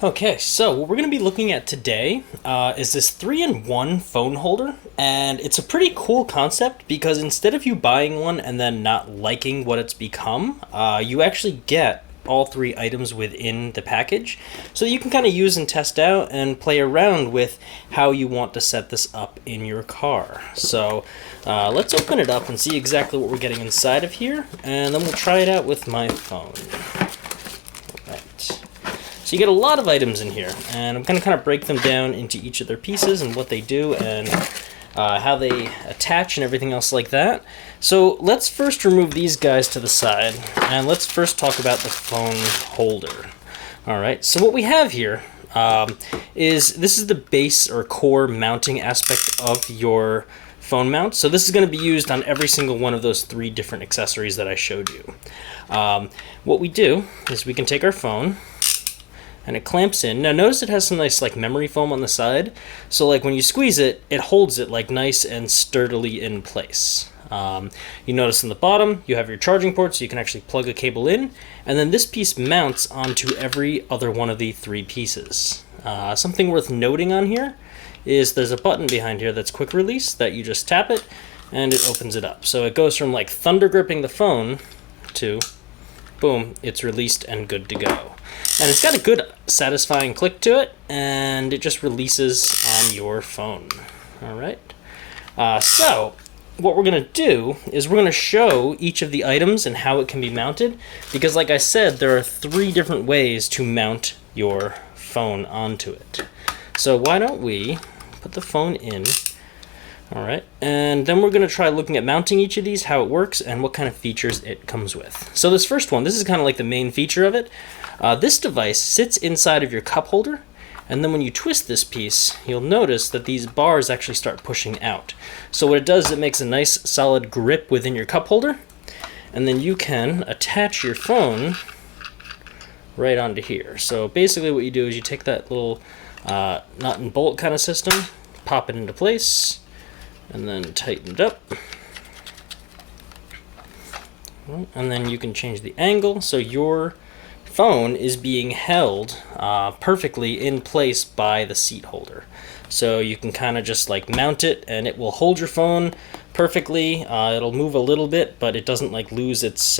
Okay, so what we're going to be looking at today is this 3-in-1 phone holder, and it's a pretty cool concept because instead of you buying one and then not liking what it's become, you actually get all three items within the package, so you can kind of use and test out and play around with how you want to set this up in your car. So let's open it up and see exactly what we're getting inside of here, and then we'll try it out with my phone. Right. So you get a lot of items in here, and I'm going to kind of break them down into each of their pieces and what they do and how they attach and everything else like that. So let's first remove these guys to the side, and let's first talk about the phone holder. Alright, so what we have here is this is the base or core mounting aspect of your phone mount. So this is going to be used on every single one of those three different accessories that I showed you. What we do is we can take our phone, and it clamps in. Now notice it has some nice like memory foam on the side, so like when you squeeze it, it holds it like nice and sturdily in place. You notice in the bottom you have your charging port, so you can actually plug a cable in, and then this piece mounts onto every other one of the three pieces. Something worth noting on here is there's a button behind here that's quick release that you just tap it and it opens it up. So it goes from like thunder gripping the phone to boom, it's released and good to go. And it's got a good satisfying click to it, and it just releases on your phone. Alright. So what we're going to do is we're going to show each of the items and how it can be mounted, because like I said, there are three different ways to mount your phone onto it. So why don't we put the phone in. Alright, and then we're going to try looking at mounting each of these, how it works, and what kind of features it comes with. So this first one, this is kind of like the main feature of it. This device sits inside of your cup holder, and then when you twist this piece, you'll notice that these bars actually start pushing out. So what it does is it makes a nice solid grip within your cup holder, and then you can attach your phone right onto here. So basically what you do is you take that little nut and bolt kind of system, pop it into place, and then tighten it up. And then you can change the angle so your phone is being held perfectly in place by the seat holder. So you can kind of just like mount it and it will hold your phone perfectly. It'll move a little bit, but it doesn't like lose its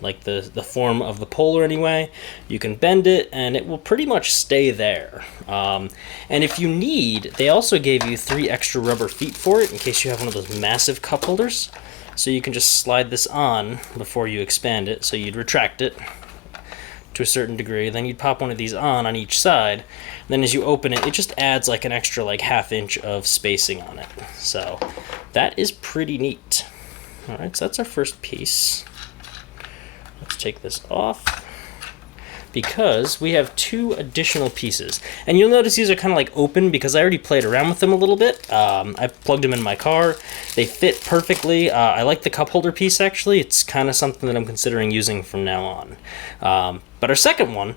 like the form of the pole or anyway. You can bend it and it will pretty much stay there. And if you need, they also gave you 3 extra rubber feet for it in case you have one of those massive cup holders. So you can just slide this on before you expand it. So you'd retract it to a certain degree, then you'd pop one of these on each side. Then as you open it, it just adds like an extra like ½ inch of spacing on it. So that is pretty neat. Alright, so that's our first piece. Let's take this off, because we have 2 additional pieces. And you'll notice these are kind of like open because I already played around with them a little bit. I plugged them in my car. They fit perfectly. I like the cup holder piece actually. It's kind of something that I'm considering using from now on. But our second one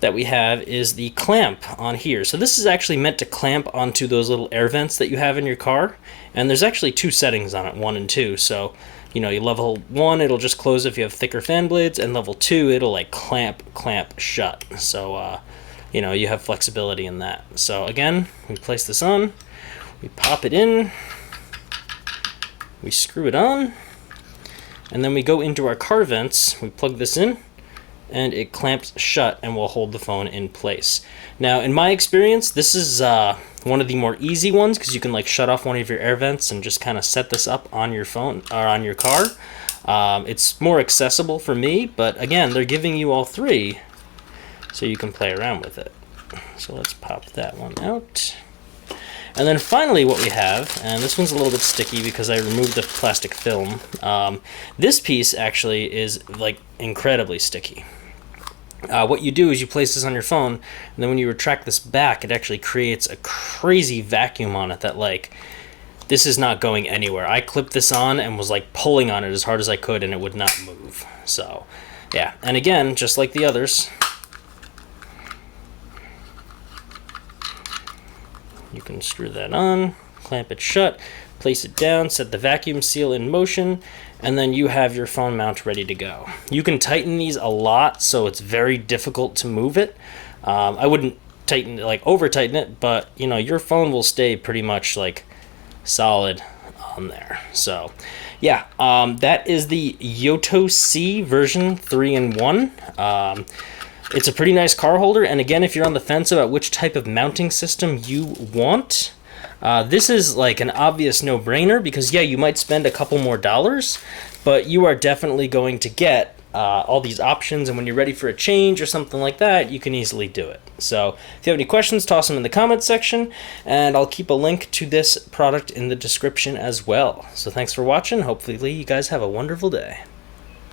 that we have is the clamp on here. So this is actually meant to clamp onto those little air vents that you have in your car. And there's actually 2 settings on it, 1 and 2. So you know, you level 1, it'll just close if you have thicker fan blades, and level 2, it'll like clamp shut. So, you know, you have flexibility in that. So again, we place this on, we pop it in, we screw it on, and then we go into our car vents, we plug this in, and it clamps shut and will hold the phone in place. Now, in my experience, this is one of the more easy ones because you can like shut off one of your air vents and just kind of set this up on your phone or on your car. It's more accessible for me, but again, they're giving you all 3 so you can play around with it. So let's pop that one out. And then finally what we have, and this one's a little bit sticky because I removed the plastic film. This piece actually is like incredibly sticky. What you do is you place this on your phone, and then when you retract this back, it actually creates a crazy vacuum on it that like, this is not going anywhere. I clipped this on and was like pulling on it as hard as I could and it would not move. So yeah, and again, just like the others, you can screw that on, clamp it shut, place it down, set the vacuum seal in motion, and then you have your phone mount ready to go. You can tighten these a lot, so it's very difficult to move it. I wouldn't tighten it, like over tighten it, but you know, your phone will stay pretty much like solid on there. So yeah, that is the YOTOC version 3-in-1. It's a pretty nice car holder, and again, if you're on the fence about which type of mounting system you want, this is like an obvious no-brainer, because yeah, you might spend a couple more dollars, but you are definitely going to get all these options, and when you're ready for a change or something like that, you can easily do it. So if you have any questions, toss them in the comments section, and I'll keep a link to this product in the description as well. So thanks for watching. Hopefully you guys have a wonderful day.